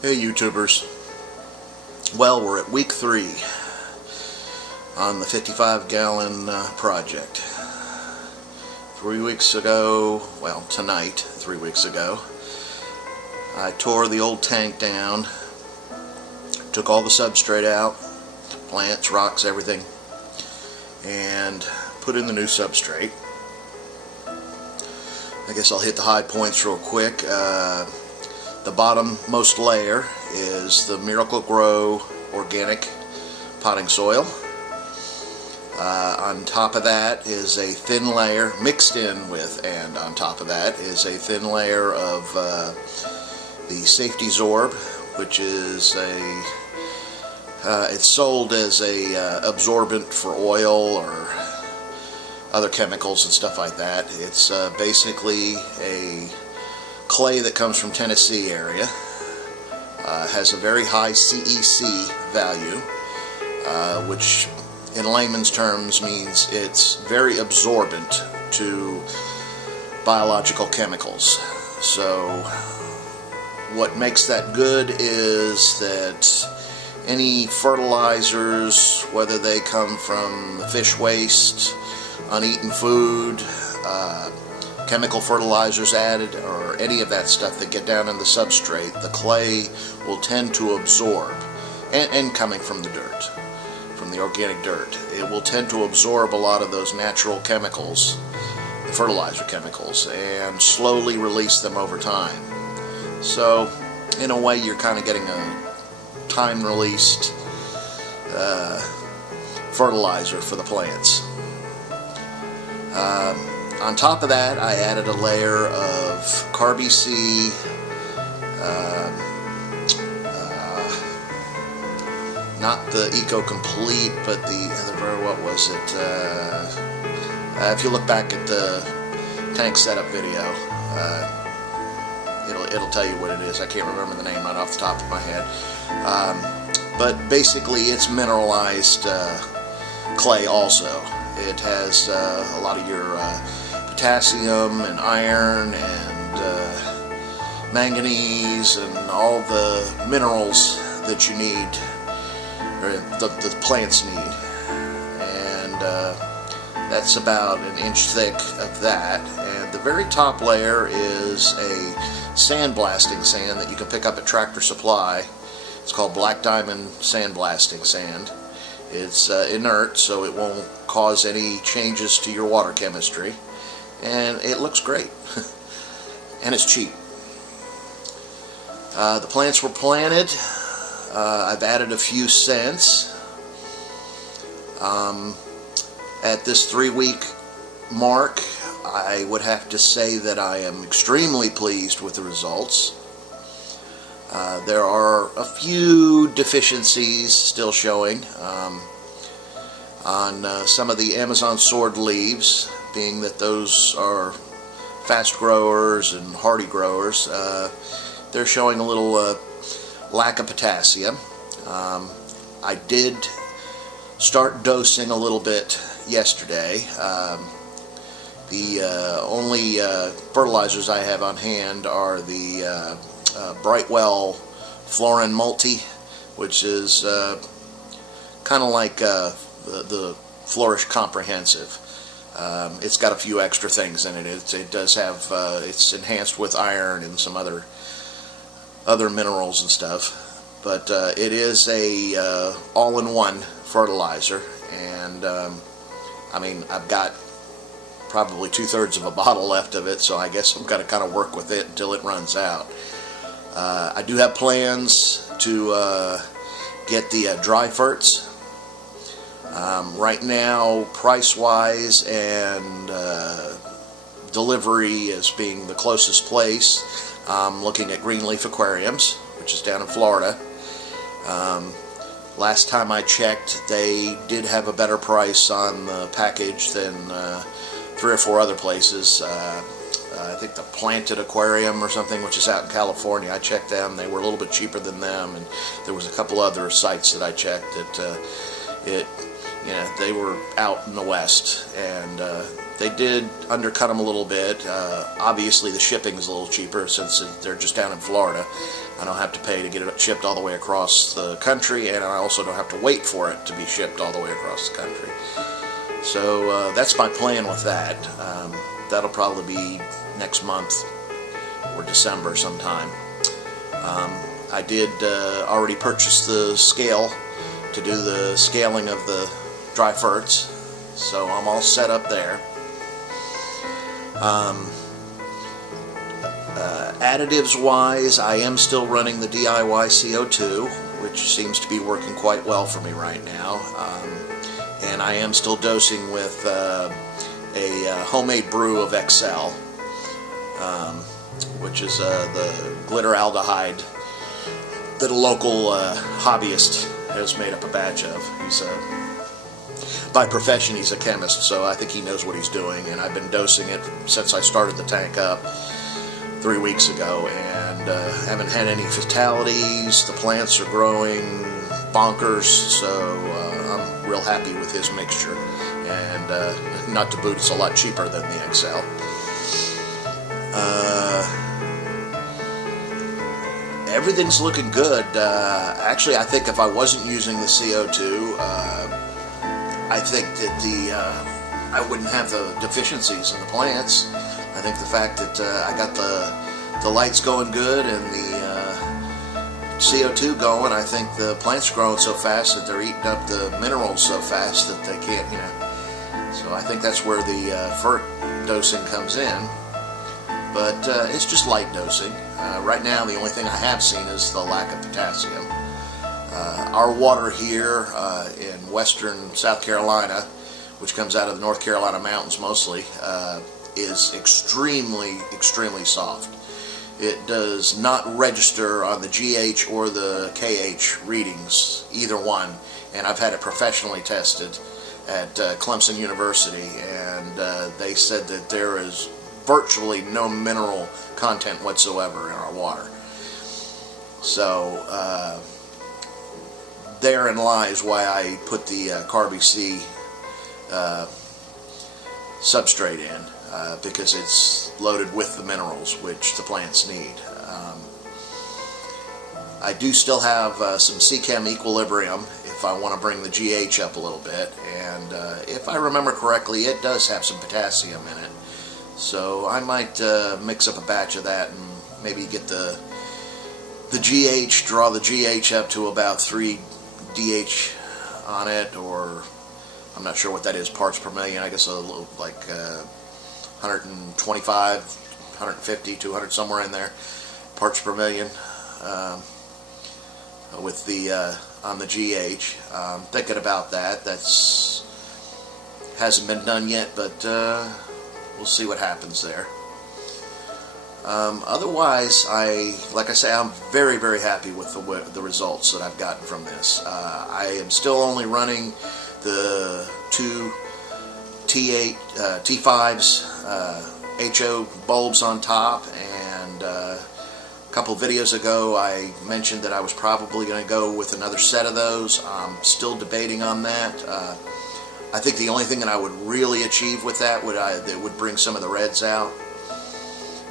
Hey YouTubers, well, we're at week 3 on the 55-gallon project. 3 weeks ago, well tonight, 3 weeks ago, I tore the old tank down, took all the substrate out, plants, rocks, everything, and put in the new substrate. I guess I'll hit the high points real quick. The bottommost layer is the Miracle-Gro organic potting soil. On top of that is a thin layer, mixed in with, and on top of that is a thin layer of the Safety Zorb, which is it's sold as a absorbent for oil or other chemicals and stuff like that. It's basically a clay that comes from Tennessee area. Has a very high CEC value, which in layman's terms means it's very absorbent to biological chemicals. So what makes that good is that any fertilizers, whether they come from fish waste, uneaten food, chemical fertilizers added, or any of that stuff that get down in the substrate, the clay will tend to absorb, and coming from the dirt, from the organic dirt, it will tend to absorb a lot of those natural chemicals, the fertilizer chemicals, and slowly release them over time. So in a way you're kind of getting a time-released fertilizer for the plants. On top of that, I added a layer of CarBC, not the Eco Complete, but what was it? If you look back at the tank setup video, it'll tell you what it is. I can't remember the name right off the top of my head. But basically, it's mineralized clay also. It has a lot of your potassium and iron and manganese and all the minerals that you need, or the plants need. And that's about an inch thick of that. And the very top layer is a sandblasting sand that you can pick up at Tractor Supply. It's called Black Diamond Sandblasting Sand. It's inert, so it won't cause any changes to your water chemistry, and it looks great. And it's cheap. The plants were planted. I've added a few since. At this 3-week mark, I would have to say that I am extremely pleased with the results. There are a few deficiencies still showing on some of the Amazon sword leaves, being that those are fast growers and hardy growers. They're showing a little lack of potassium. I did start dosing a little bit yesterday. The only fertilizers I have on hand are the Brightwell Florin Multi, which is kind of like the Flourish Comprehensive. It's got a few extra things in it. It does have it's enhanced with iron and some other minerals and stuff, but it is a all-in-one fertilizer. And I mean, I've got probably 2/3 of a bottle left of it, so I guess I'm going to kind of work with it until it runs out. I do have plans to get the dry ferts. Right now, price-wise and delivery as being the closest place, I'm looking at Greenleaf Aquariums, which is down in Florida. Last time I checked, they did have a better price on the package than 3 or 4 other places. I think the Planted-aquarium or something, which is out in California. I checked them; they were a little bit cheaper than them, and there was a couple other sites that I checked that they were out in the West, and They did undercut them a little bit. Obviously the shipping is a little cheaper since they're just down in Florida. I don't have to pay to get it shipped all the way across the country, and I also don't have to wait for it to be shipped all the way across the country. So that's my plan with that. That'll probably be next month or December sometime. I did already purchase the scale to do the scaling of the dry ferts, so I'm all set up there. Additives wise, I am still running the DIY CO2, which seems to be working quite well for me right now, and I am still dosing with a homemade brew of XL, which is the glitter aldehyde that a local hobbyist has made up a batch of. He's by profession he's a chemist, so I think he knows what he's doing, and I've been dosing it since I started the tank up 3 weeks ago, and haven't had any fatalities. The plants are growing bonkers, so I'm real happy with his mixture, and not to boot, it's a lot cheaper than the XL. Everything's looking good. Actually, I think if I wasn't using the CO2, I think that I wouldn't have the deficiencies in the plants. I think the fact that I got the lights going good and the CO2 going, I think the plants are growing so fast that they're eating up the minerals so fast that they can't, So I think that's where the fert dosing comes in. But it's just light dosing. Right now, the only thing I have seen is the lack of potassium. Our water here in western South Carolina, which comes out of the North Carolina mountains mostly, is extremely, extremely soft. It does not register on the GH or the KH readings, either one, and I've had it professionally tested at Clemson University, and they said that there is virtually no mineral content whatsoever in our water. So therein lies why I put the Carb-C substrate in, because it's loaded with the minerals which the plants need. I do still have some C-Chem equilibrium if I want to bring the GH up a little bit, and if I remember correctly, it does have some potassium in it. So I might mix up a batch of that and maybe get the GH, draw the GH up to about 3 DH on it, or I'm not sure what that is, parts per million. I guess a little, like 125, 150, 200, somewhere in there, parts per million with the on the GH. Thinking about that. That's hasn't been done yet, but we'll see what happens there. Otherwise, like I say, I'm very, very happy with the results that I've gotten from this. I am still only running the 2 T8, T5s, HO bulbs on top, and a couple of videos ago I mentioned that I was probably going to go with another set of those. I'm still debating on that. I think the only thing that I would really achieve with that would bring some of the reds out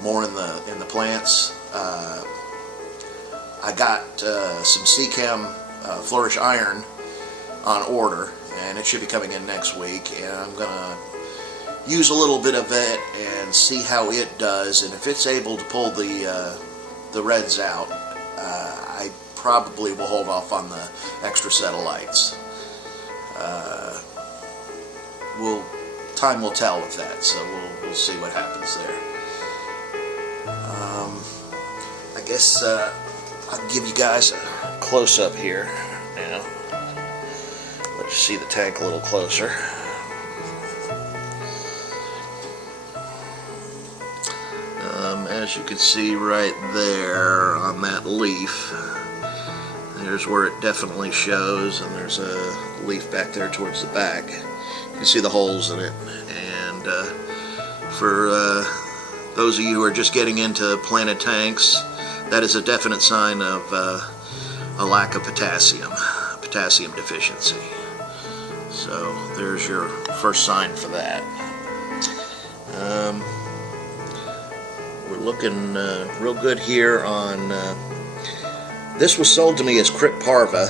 more in the plants. I got some C-Chem Flourish Iron on order, and it should be coming in next week, and I'm gonna use a little bit of it and see how it does, and if it's able to pull the reds out, I probably will hold off on the extra set of lights. Time will tell with that, so we'll see what happens there. I guess I'll give you guys a close-up here now. Let you see the tank a little closer. As you can see right there on that leaf, there's where it definitely shows, and there's a leaf back there towards the back. You can see the holes in it, and for those of you who are just getting into planted tanks, that is a definite sign of a lack of potassium deficiency. So there's your first sign for that. we're looking real good here on, this was sold to me as Crypt Parva,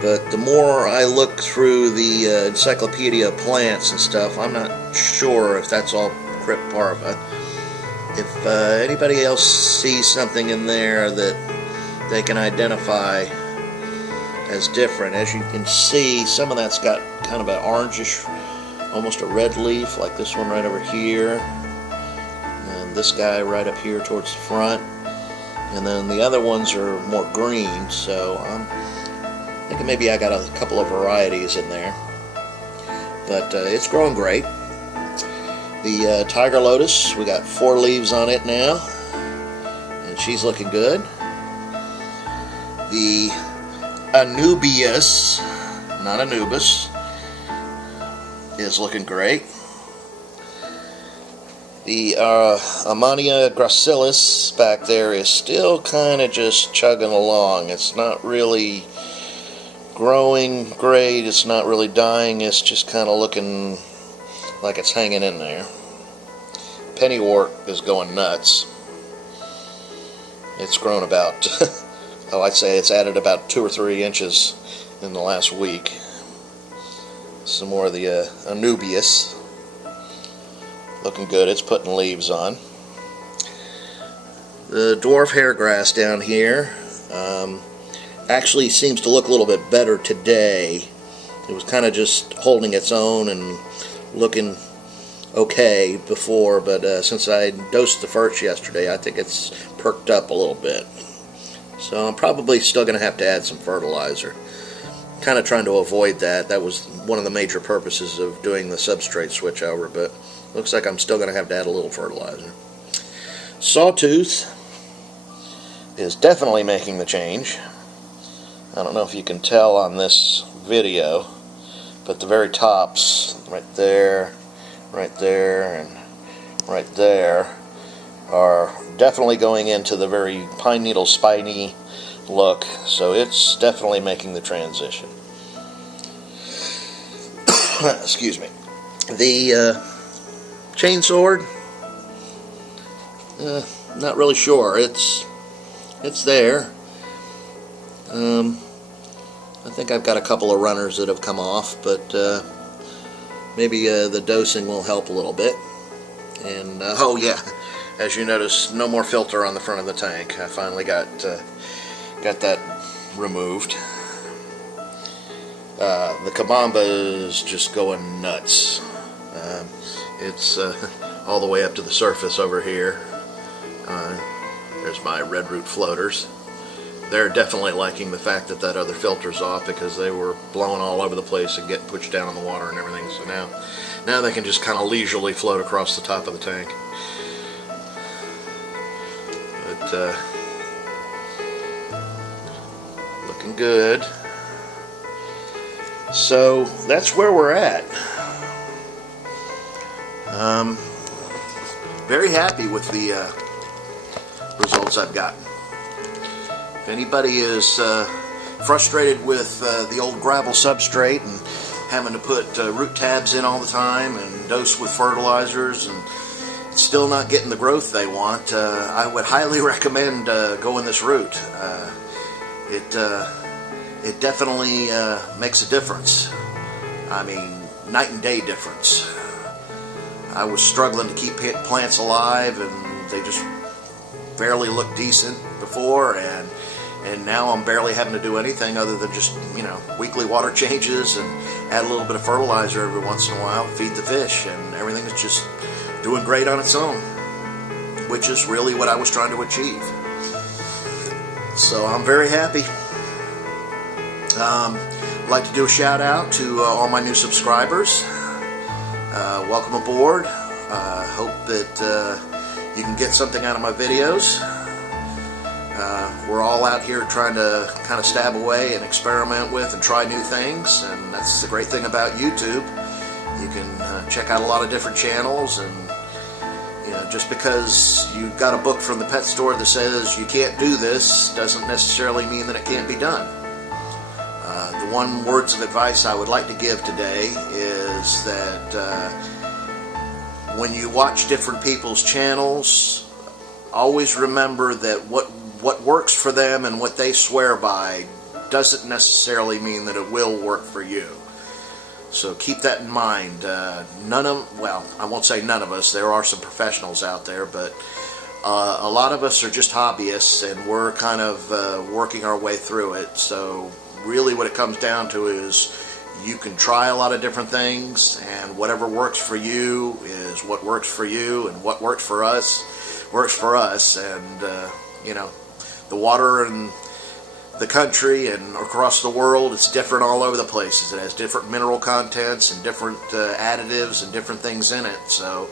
but the more I look through the Encyclopedia of Plants and stuff, I'm not sure if that's all Crypt Parva. If anybody else sees something in there that they can identify as different, as you can see, some of that's got kind of an orangish, almost a red leaf, like this one right over here, and this guy right up here towards the front, and then the other ones are more green, so I'm thinking maybe I got a couple of varieties in there, but it's growing great. The Tiger Lotus, we got 4 leaves on it now, and she's looking good. The Anubias, not Anubis, is looking great. The Ammonia gracilis back there is still kind of just chugging along. It's not really growing great, it's not really dying, it's just kind of looking like it's hanging in there. Pennywort is going nuts. It's grown about, oh, I'd say it's added about 2 or 3 inches in the last week. Some more of the Anubias. Looking good, it's putting leaves on. The dwarf hairgrass down here actually seems to look a little bit better today. It was kind of just holding its own and looking okay before, but since I dosed the first yesterday, I think it's perked up a little bit. So I'm probably still going to have to add some fertilizer. Kind of trying to avoid that. That was one of the major purposes of doing the substrate switch over, but looks like I'm still going to have to add a little fertilizer. Sawtooth is definitely making the change. I don't know if you can tell on this video, but the very tops, right there, and right there, are definitely going into the very pine needle spiny look, so it's definitely making the transition. Excuse me. The chainsword, not really sure. It's there. I think I've got a couple of runners that have come off, but maybe the dosing will help a little bit. And oh yeah, as you notice, no more filter on the front of the tank. I finally got that removed. The Kabamba is just going nuts. It's all the way up to the surface over here. There's my red root floaters. They're definitely liking the fact that that other filter's off, because they were blowing all over the place and getting pushed down in the water and everything. So now they can just kind of leisurely float across the top of the tank. But looking good. So that's where we're at. Very happy with the results I've gotten. If anybody is frustrated with the old gravel substrate and having to put root tabs in all the time and dose with fertilizers and still not getting the growth they want, I would highly recommend going this route. It definitely makes a difference. I mean, night and day difference. I was struggling to keep plants alive, and they just barely looked decent before, and now I'm barely having to do anything other than just, you know, weekly water changes and add a little bit of fertilizer every once in a while, feed the fish, and everything is just doing great on its own, which is really what I was trying to achieve. So I'm very happy. I'd like to do a shout out to all my new subscribers. Welcome aboard. Hope that you can get something out of my videos. We're all out here trying to kind of stab away and experiment with and try new things, and that's the great thing about YouTube. You can check out a lot of different channels, and you know, just because you got a book from the pet store that says you can't do this doesn't necessarily mean that it can't be done. The one words of advice I would like to give today is that when you watch different people's channels, always remember that what works for them and what they swear by doesn't necessarily mean that it will work for you. So keep that in mind. Well, I won't say none of us, there are some professionals out there, but a lot of us are just hobbyists, and we're kind of working our way through it. So really what it comes down to is you can try a lot of different things, and whatever works for you is what works for you, and what works for us works for us. And you know, the water in the country and across the world, it's different all over the places. It has different mineral contents and different additives and different things in it. So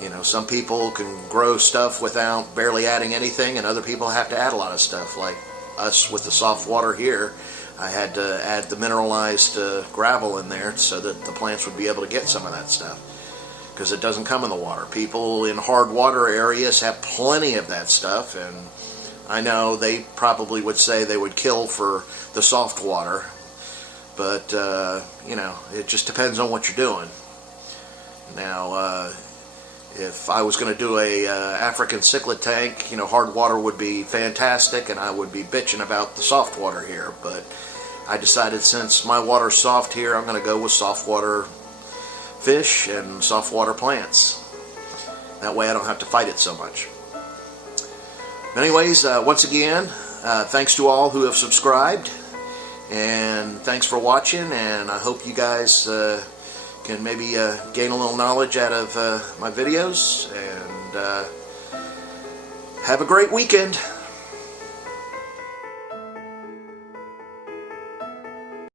you know, some people can grow stuff without barely adding anything, and other people have to add a lot of stuff. Like us with the soft water here, I had to add the mineralized gravel in there so that the plants would be able to get some of that stuff, because it doesn't come in the water. People in hard water areas have plenty of that stuff, and I know they probably would say they would kill for the soft water, but you know, it just depends on what you're doing. Now, if I was going to do a African cichlid tank, you know, hard water would be fantastic, and I would be bitching about the soft water here. But I decided, since my water's soft here, I'm going to go with soft water fish and soft water plants. That way I don't have to fight it so much. But anyways, once again, thanks to all who have subscribed, and thanks for watching, and I hope you guys can maybe gain a little knowledge out of my videos, and have a great weekend.